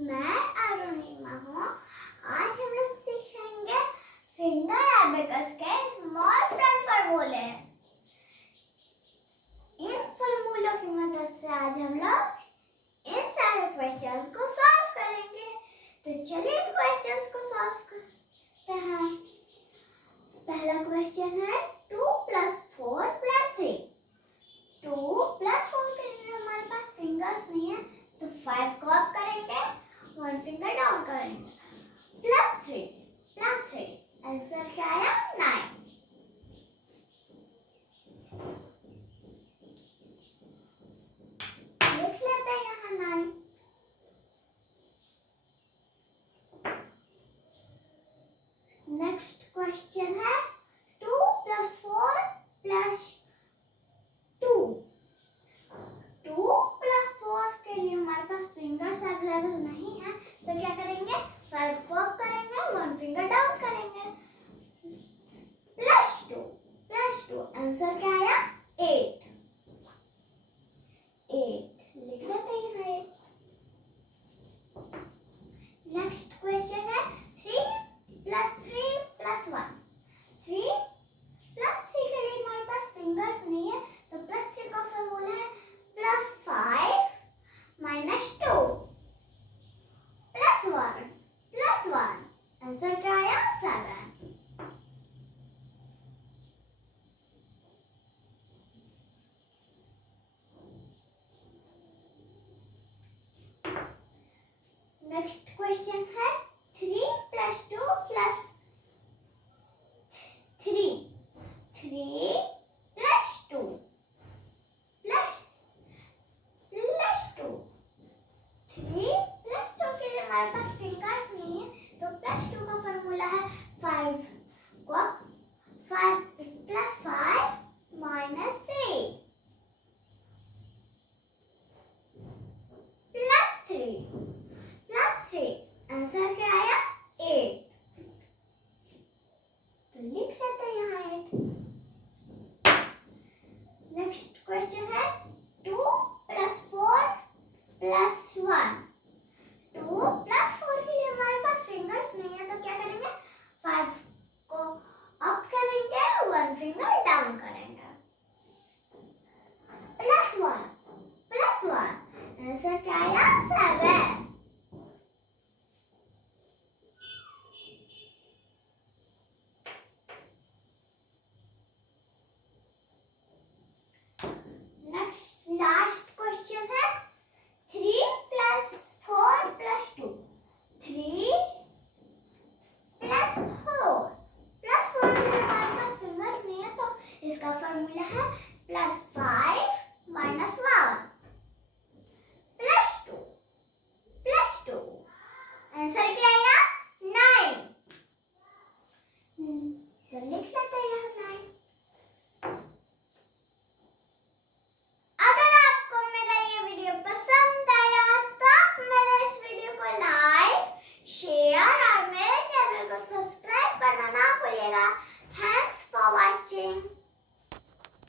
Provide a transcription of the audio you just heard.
मैं अरुणिमा हूँ। आज हम लोग सीखेंगे फिंगर एबेकस के स्मॉल फ्रेंड फॉर्मूले। इन फॉर्मूलों की मदद से आज हम लोग इन सारे क्वेश्चंस को सॉल्व करेंगे। तो चलिए इन क्वेश्चंस को सॉल्व करते हैं। पहला क्वेश्चन है 2 + 4 + 3। 2 + 4 के लिए हमारे पास फिंगर्स नहीं है, तो 5 को अप करेंगे, 1 फिंगर डाउन करेंगे। +3 आंसर क्या आया? 9। लिख लेते हैं यहाँ 9। नेक्स्ट क्वेश्चन है 2 + 4 + 2। 2 + 4 के लिए हमारे पास फिंगर्स अवेलेबल नहीं है, तो क्या करेंगे? 5 को अप करेंगे, 1 फिंगर डाउन करेंगे। +2 आंसर क्या आया? 8 लिख लेते हैं। नेक्स्ट क्वेश्चन है 3 + 3 + 1। 3 + 3 के लिए हमारे पास फिंगर्स नहीं है, तो +3 का फॉर्मूला है +5 - 2 +1 आंसर क्या आया? 7। नेक्स्ट क्वेश्चन है 3 + 2 + 3। 3 + 2 3 + 2 के लिए हमारे पास फिंगर्स नहीं है, तो +2 का फॉर्मूला है 5 को 5 + 5 - 3 +3 आंसर क्या आया? 8। तो लिख लेते हैं यहाँ 8। नेक्स्ट क्वेश्चन है 2 + 4 + 1। 2 + 4 के लिए हमारे पास फिंगर्स नहीं है, तो क्या करेंगे? 5 को अप करेंगे, 1 फिंगर डाउन करेंगे। +1 आंसर क्या आया? 7। नेक्स्ट लास्ट क्वेश्चन है 3 + 4 + 2। 3 + 4 के लिए हमारे पास फिंगर्स नहीं है, तो इसका फॉर्मूला है +5